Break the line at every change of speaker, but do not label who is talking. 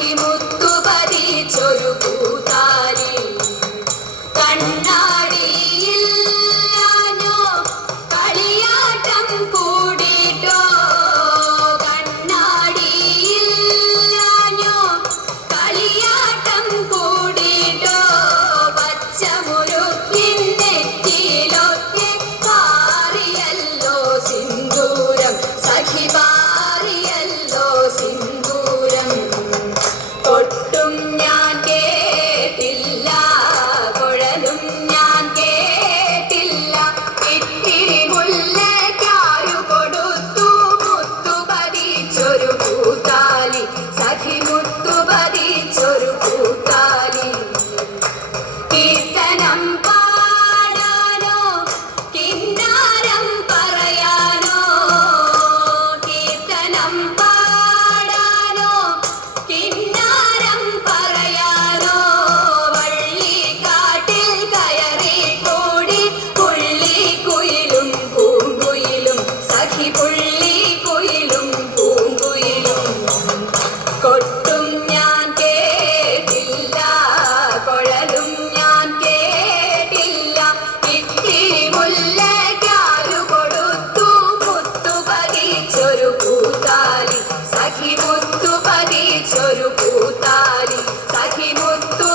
ముత్తు